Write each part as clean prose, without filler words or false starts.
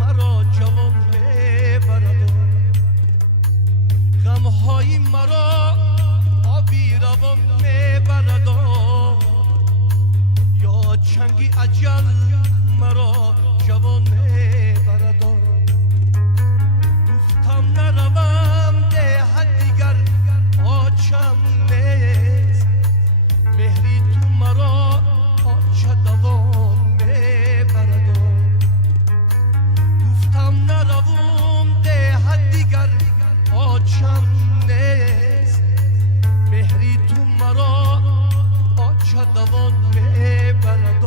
مرا جوان میبرد غمهای مرا آبی روان میبرد یا چنگی اجل مرا جوان میبرد گفتم نروم ده دیگر آچم نیست مهری تو مرا آچه دوان میبرد گفتم نروم ده دیگر آچم نیست مهری تو مرا آچه دوان میبرد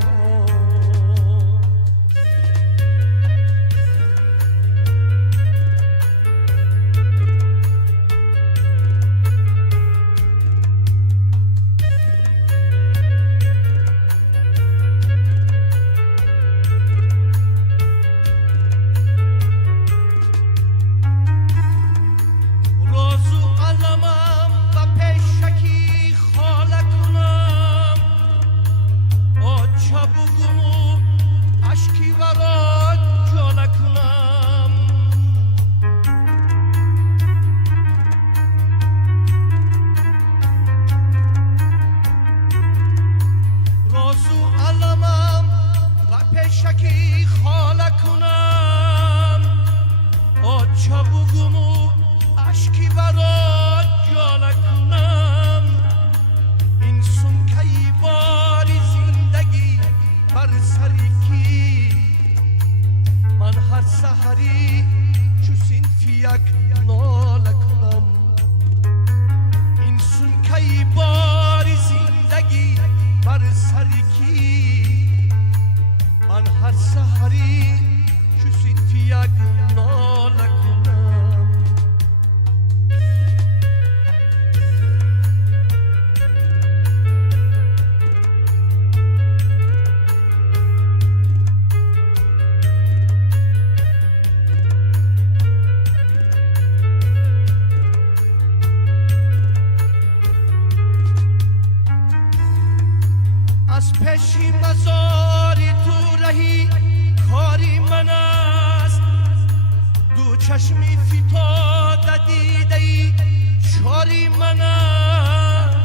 شکی خاله کنم آچه بگم و اشکی برات جاله کنم این سنکهی باری زندگی بر سری کی من هر سحری چو سنفیک ناله کنم این سنکهی باری زندگی بر سری کی من هر سحری چو سنفیک ناله کنم از پیشی مزاری تو رهی کاری من است دو چشمی فتاده دیده ای چاری من است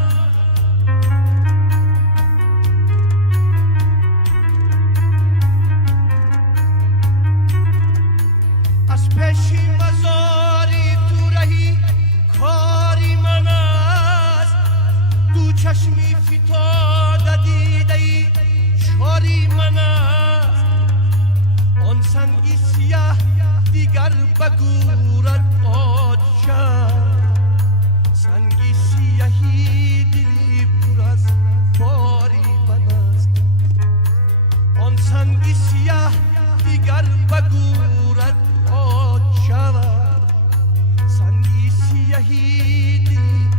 از پیشی مزاری تو رهی کاری من است دو چشمی فتاده دیده ای چاری من است آن سنگی سیاه دیگر بگورد آتشه سنگی سیاهی دلی پر از باری من است آن سنگی سیاه دیگر بگورد آتشه سنگی سیاهی دلی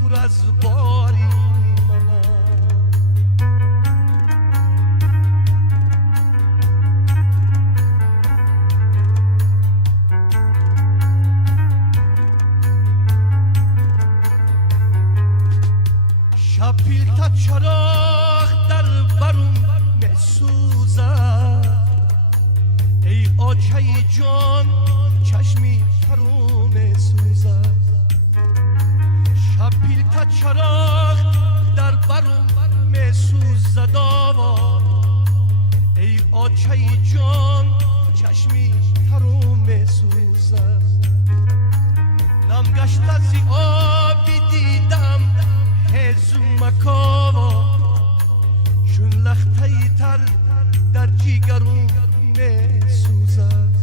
پر از باری من است شپیلتا چراغ در برم میسوزد ای آچه جان چشمی ترو میسوزد شپیلتا چراغ در برم میسوزد ای آچه جان چشمی ترو میسوزد نم گشت از آبی دیدم هزو مکاوا چون لخته تر در جیگرم میسوزد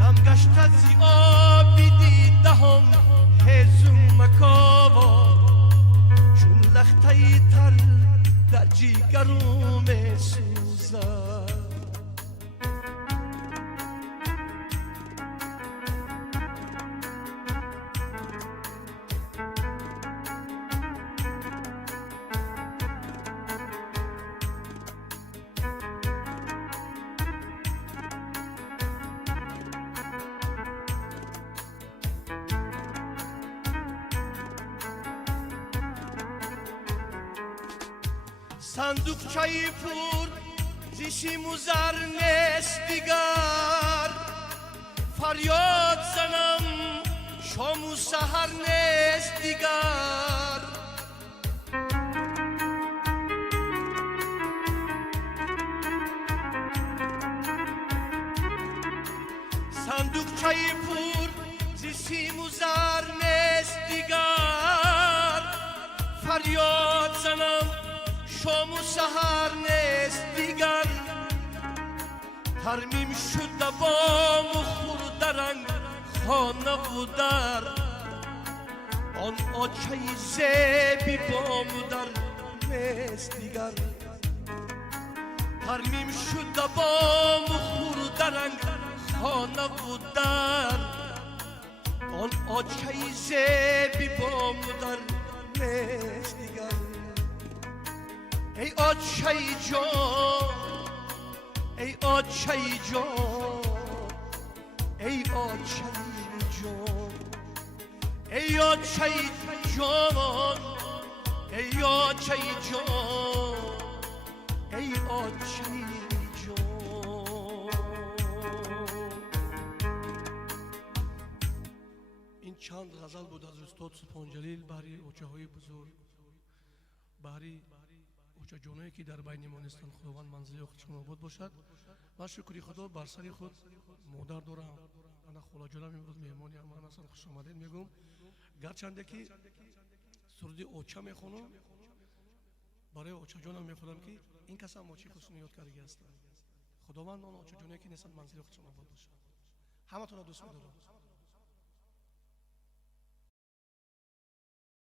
نم گشت از آبی دیدم هزو مکاوا چون لخته تر در جیگرم میسوزد صندوق چای پور زیشی موزر نیست دیگر صندوقچه‌ای پر ز سیم و زر نیست دیگر فریاد زنم شام و سحر نیست دیگر ترمیم شده بام و خورده رنگ خانه و در آن آچه زیبی بام و در نیست دیگر ترمیم شده بام و خورده رنگ خانه و در آن آچه زیبی بام و در نیست دیگر ای آچه جان ای آچه جان ای آچه جان ای آچه جان ای آچه جان ای آچه جان این چند غزل بود از استاد سبحانجلیل باری اوچه های بزرگ باری اوچه جانایی که در بین ما نیستند خداوند منزل خودشون آباد باشد و شکری خدا بر سر خود مادر دارم انا خاله جانم امروز مهمانی من هستن خوش آمدید میگم گرچنده که سرودی اوچه میخونم برای اوچه جانم میخونم که این کسا هم اوچه خودشون یاد کرده هستند خداوند اون اوچه جانایی که نیستند منزل خودشون آباد باشد همتون رو دوست می‌دارم